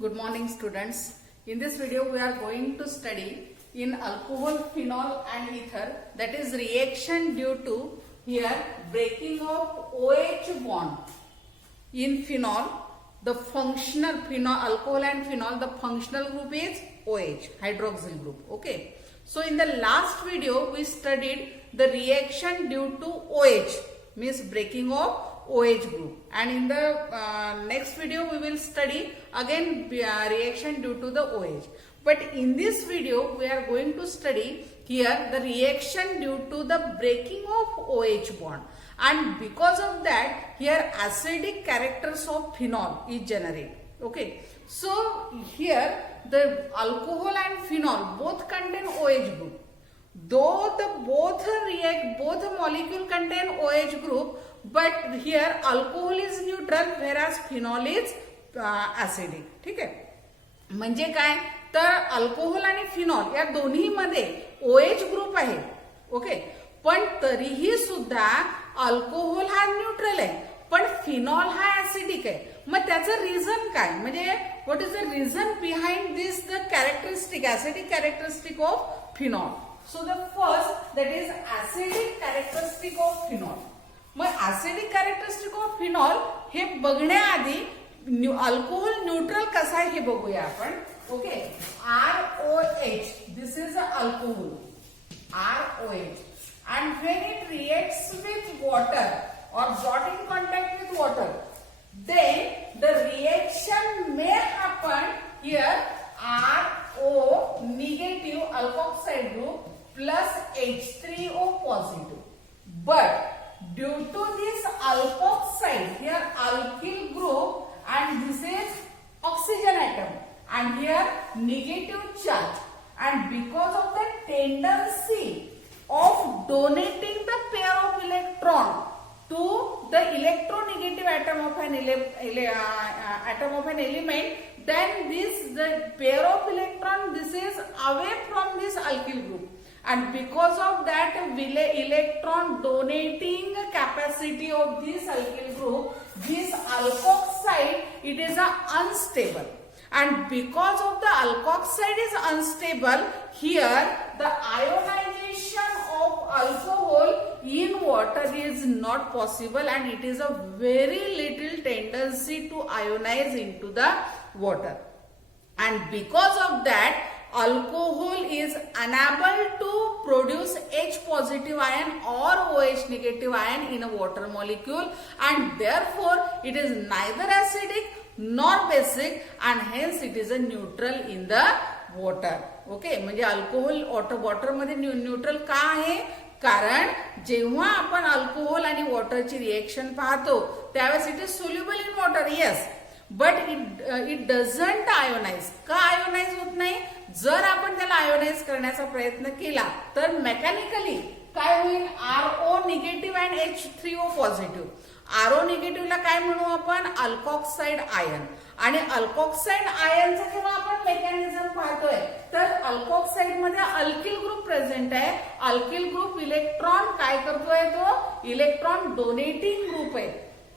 Good morning students. In this video we are going to study in alcohol, phenol and ether, that is reaction due to here breaking of OH bond. In phenol, the functional phenol, alcohol and phenol, the functional group is OH, hydroxyl group. Okay. So in the last video we studied the reaction due to OH, means breaking of OH group, and in the next video we will study again reaction due to the OH. But in this video we are going to study here the reaction due to the breaking of OH bond, and because of that here acidic characters of phenol is generated. Okay, so here the alcohol and phenol both contain OH group. Though the both molecule contain OH group, but here alcohol is neutral whereas phenol is acidic. ठीक आहे, म्हणजे काय तर alcohol आणि phenol या दोन्ही मध्ये OH group आहे. ओके, पण तरीही सुद्धा अल्कोहोल हा न्यूट्रल आहे पण फिनॉल हा ऍसिडिक आहे. मग त्याचं रिझन काय, म्हणजे what is the reason behind this the characteristic acidic characteristic of phenol. So the first, that is acidic characteristic of phenol. मग acidic characteristic of phenol हे बघण्याआधी अल्कोहोल न्यूट्रल कसा आहे हे बघूया आपण. Okay, ROH, this is the alcohol, ROH, and when it reacts with water or brought in contact with water, then the reaction may happen here RO negative alkoxide group plus H3O positive. But due to this alkoxide, here alkyl group, and this is oxygen atom, and here negative charge, and because of the tendency of donating the pair of electron to the electronegative atom of an element, then the pair of electron, this is away from this alkyl group, and because of that electron donating capacity of this alkyl group, this alkoxide, it is unstable, and because of the alkoxide is unstable, here the ionization of alcohol in water is not possible, and it is a very little tendency to ionize into the water, and because of that alcohol is unable to produce H positive ion or OH negative ion in a water molecule, and therefore it is neither acidic nor basic, and hence it is a neutral in the water. Okay, म्हणजे alcohol water मध्ये neutral का आहे, कारण जेव्हा आपण alcohol आणि वॉटरची reaction पाहतो त्यावेळेस it is soluble in water, yes, but it doesn't ionize. का आयोनाइज होत नाही, जर आपण त्याला आयोनाइज करण्याचा प्रयत्न केला तर मेकॅनिकली काय होईल, RO negative and H3O positive. RO निगेटिव्हला काय म्हणू आपण, अल्कॉक्साइड आयन, आणि अल्कॉक्साइड आयनचं जेव्हा आपण मेकॅनिझम पाहतोय तर अल्कॉक्साइड मध्ये अल्किल ग्रुप प्रेझेंट आहे. अल्किल ग्रुप इलेक्ट्रॉन काय करतोय, तो इलेक्ट्रॉन डोनेटिंग ग्रुप आहे.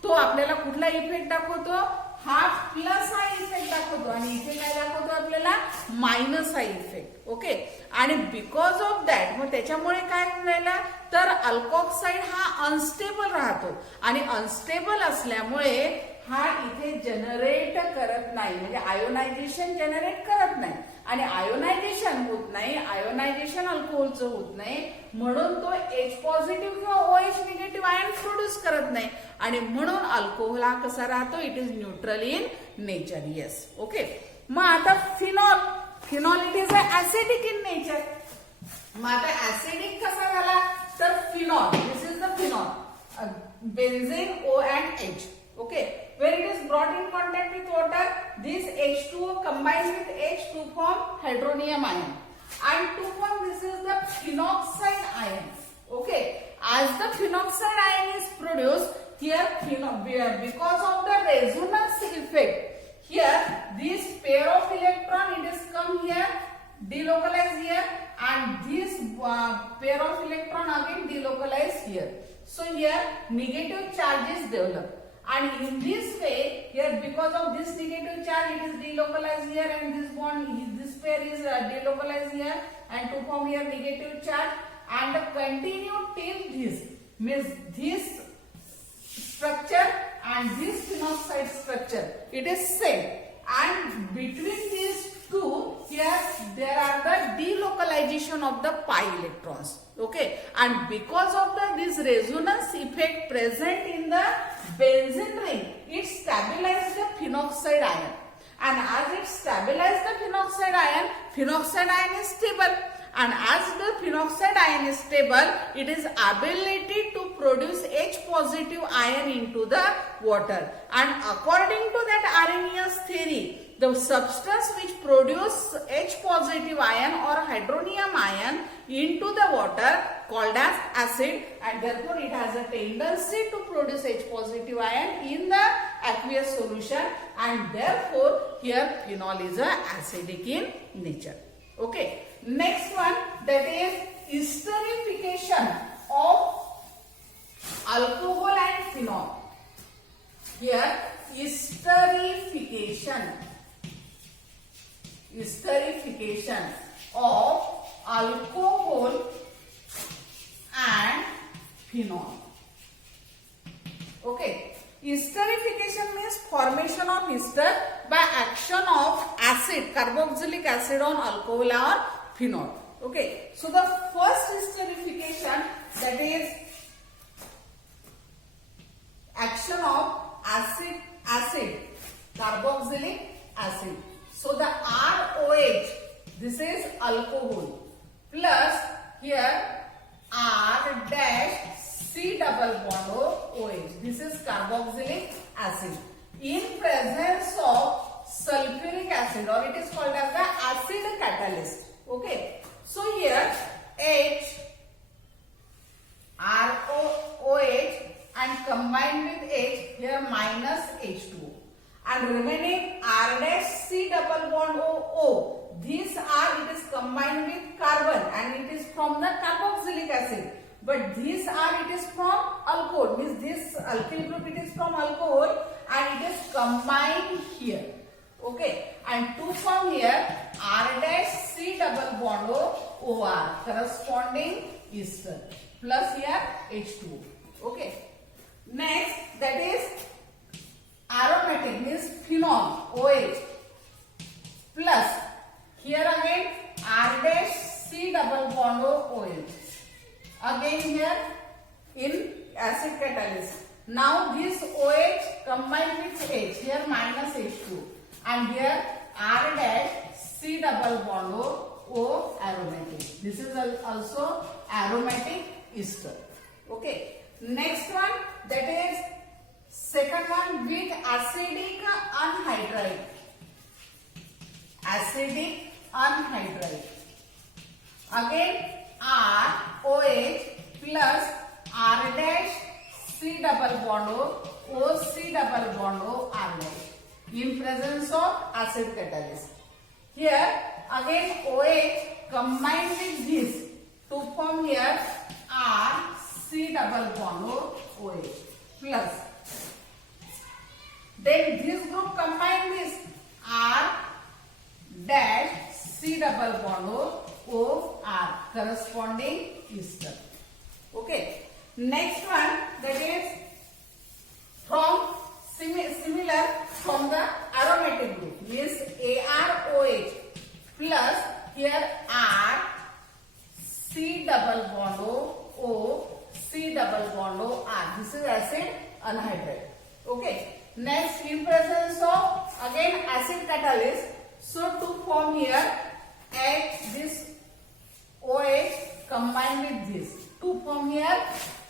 तो आपल्याला कुठला इफेक्ट दाखवतो, हा प्लस आय इफेक्ट दाखवतो, आणि इथे काय दाखवतो आपल्याला, मायनस आय इफेक्ट. ओके, आणि बिकॉज ऑफ दॅट मग त्याच्यामुळे काय होऊन राहिला, तर अल्कॉक्साइड हा अनस्टेबल राहतो, आणि अनस्टेबल असल्यामुळे हा इथे जनरेट करत नाही, म्हणजे आयोनायझेशन जनरेट करत नाही, आणि आयोनायझेशन होत नाही, आयोनायझेशन अल्कोहोलचं होत नाही, म्हणून तो H पॉझिटिव्ह किंवा OH निगेटिव्ह आयन प्रोड्यूस करत नाही, आणि म्हणून अल्कोहोल हा कसा राहतो, it is neutral in nature. Yes, okay. मग आता phenol it is acidic in nature. मग आता ऍसिडिक कसा झाला, तर phenol, this is the phenol, benzene O and H. Okay, when it is brought in contact with water, this H2O combines with H to form hydronium ion, and to form this is the phenoxide ion. Okay, as the phenoxide ion is produced here, because of the resonance effect, here this pair of electron, it is come here, delocalize here, and this pair of electron again delocalize here. So here negative charges develop. And in this way, here because of this negative charge, it is delocalized here, and this bond, this pair is delocalized here, and to form here negative charge, and continue till this, means this structure and this phenoxide structure, it is same. And between these two, here there are the delocalization of the pi electrons. Okay, and because of this resonance effect present in the benzene ring, it stabilizes the phenoxide ion, and as it stabilizes the phenoxide ion is stable, and as the phenoxide ion is stable, it is ability to produce H positive ion into the water. And according to that Arrhenius theory, the substance which produce H positive ion or hydronium ion into the water called as acid, and therefore it has a tendency to produce H positive ion in the aqueous solution, and therefore here phenol is a acidic in nature. Okay, next one, that is esterification of alcohol and phenol. Here esterification of alcohol and phenol. Okay, esterification means formation of ester by action of acid, carboxylic acid on alcohol or phenol. Okay, so the first esterification, that is action of acid, carboxylic acid. So the ROH, this is alcohol, plus here R dash C double bond OH, this is carboxylic acid, in presence of sulfuric acid, or it is called as the acid catalyst. Okay, so here H, ROH, and combined with H, here minus H2, and remaining R dash C double bond O. These R, it is combined with carbon, and it is from the carboxylic acid. But this R, it is from alcohol, means this alkyl group, it is from alcohol, and it is combined here. Okay, and to form here R dash C double bond OR, corresponding ester, plus here H2. Okay, next, that is aromatic, means phenol OH, plus here again R dash C double bond OH, again here in acid catalyst. Now this OH combined with H, here minus H2, and here R dash C double bond O aromatic. This is also aromatic ester. Okay, next one, that is second one with acidic anhydride. Acidic anhydride. Again ROH plus R dash C double bond O C double bond O R dash, in presence of acid catalyst. Here again OH combined with this to form here R C double bond OH, plus then this group combined with R dash C double bond OR, corresponding ester. Okay, next one, that is from similar from the aromatic group, means AROH plus here R C double bond O C double bond R. This is acid anhydride. Okay, next in presence of again acid catalyst, so to form here H, this OH combined with this to form here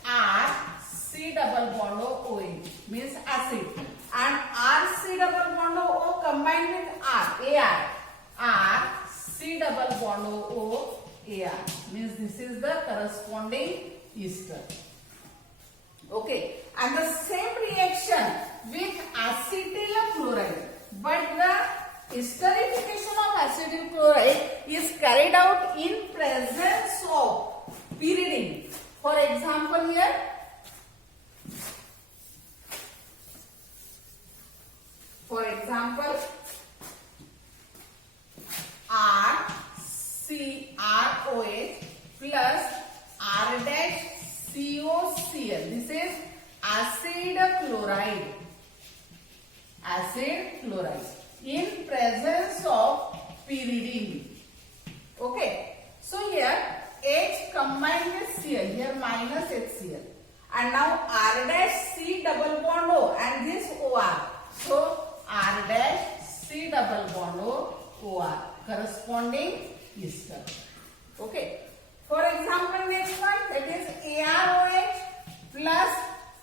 R C double bond OH, means acid, and R C double bond O combined with R C double bond O AR, means this is the corresponding ester. Okay, and the same reaction with acetyl chloride, but the esterification of acetyl chloride is carried out in presence of pyridine. For example, here example, RCROH plus R dash COCl. This is acid chloride. Acid chloride in presence of pyridine. Okay. So here H combined with Cl. Here minus HCl. And now R dash C double bond O and this OR. So R dash C double bond O OR corresponding ester. Okay. For example, next one, that is AROH plus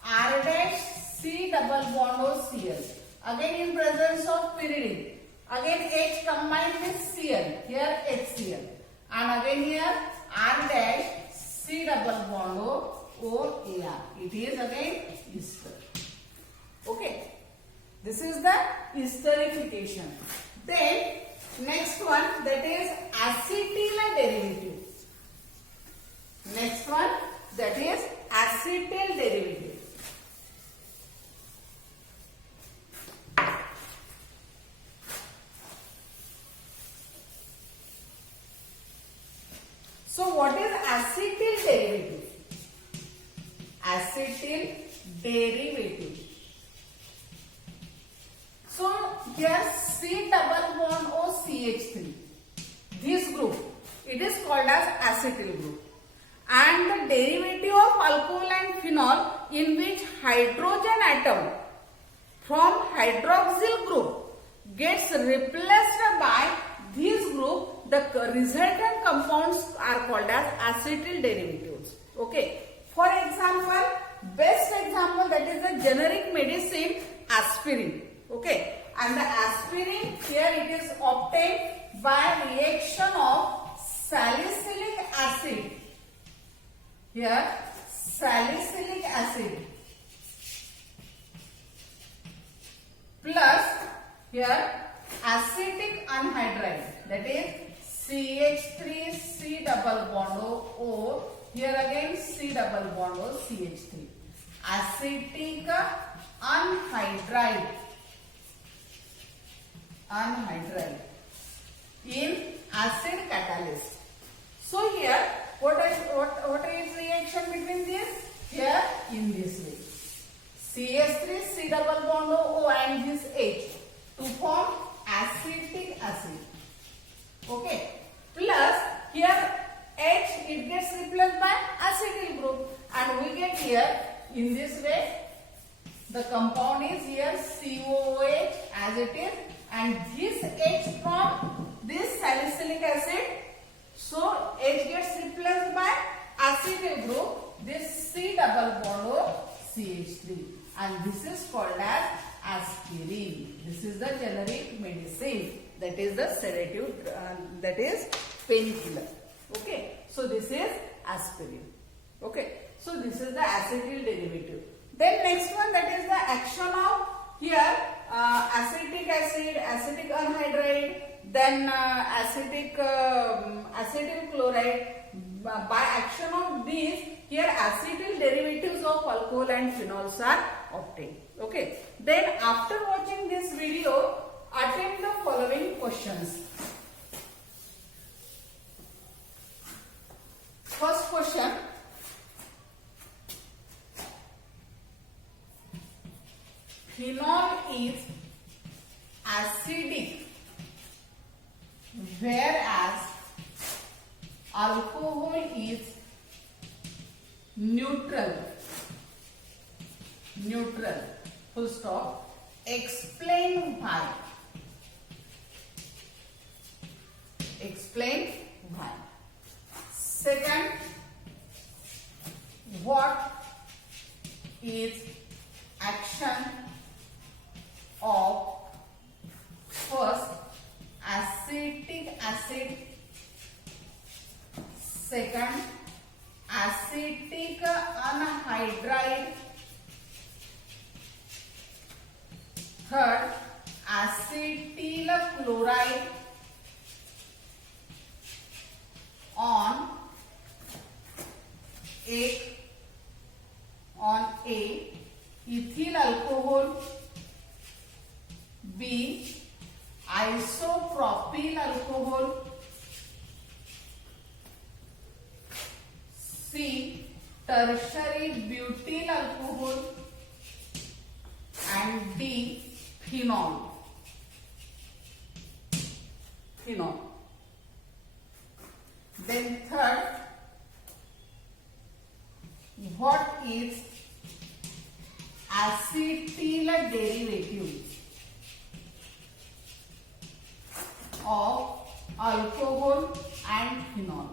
R dash C double bond O Cl. Again in presence of pyridine. Again H combined with Cl. Here HCl. And again here R dash C double bond O OAR. It is again ester. Okay. This is the esterification. Then next one, that is acetyl derivative. Next one, that is acetyl derivative. So what is acetyl derivative? Acetyl derivative. So here C double bond O CH3. This group, it is called as acetyl group. And the derivative of alcohol and phenol in which hydrogen atom from hydroxyl group gets replaced by this group, the resultant compounds are called as acetyl derivatives. Okay. For example, best example, that is the generic medicine aspirin. Okay. And the aspirin here it is obtained by reaction of salicylic acid. Here salicylic acid plus here acetic anhydride, that is CH3 C double bond O. Here again C double bond O CH3. Acetic anhydride in acid catalyst. So here what is reaction between this? Here in this way. CH3 C double bond O and this H to form acetic acid. Okay. Plus here H it gets replaced by acetyl group and we get here in this way the compound is here COOH as it is and this H from this salicylic acid. So H gets replaced by acetyl group, this C double bond O CH3 and this is called as aspirin. This is the generic medicine, that is the sedative, that is painkiller. Okay, so this is aspirin. Okay, so this is the acetyl derivative. Then next one, that is the action of here acetic acid, acetic anhydride, then acetyl chloride. By action of these, here acetyl derivatives of alcohol and phenols are obtained. Okay. Then after watching this video, attempt the following questions. First question. Phenol is acidic, whereas alcohol is neutral. Full stop. Explain why. Explain why. Second, what is action of first acetic acid, second acetic anhydride, third acetyl chloride on A ethyl alcohol, B. Isopropyl alcohol. C. Tertiary butyl alcohol. And D. Phenol. Then third, what is acetyl derivative of alcohol and phenol?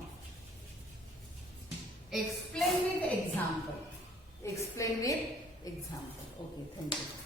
Explain with example. Okay, thank you.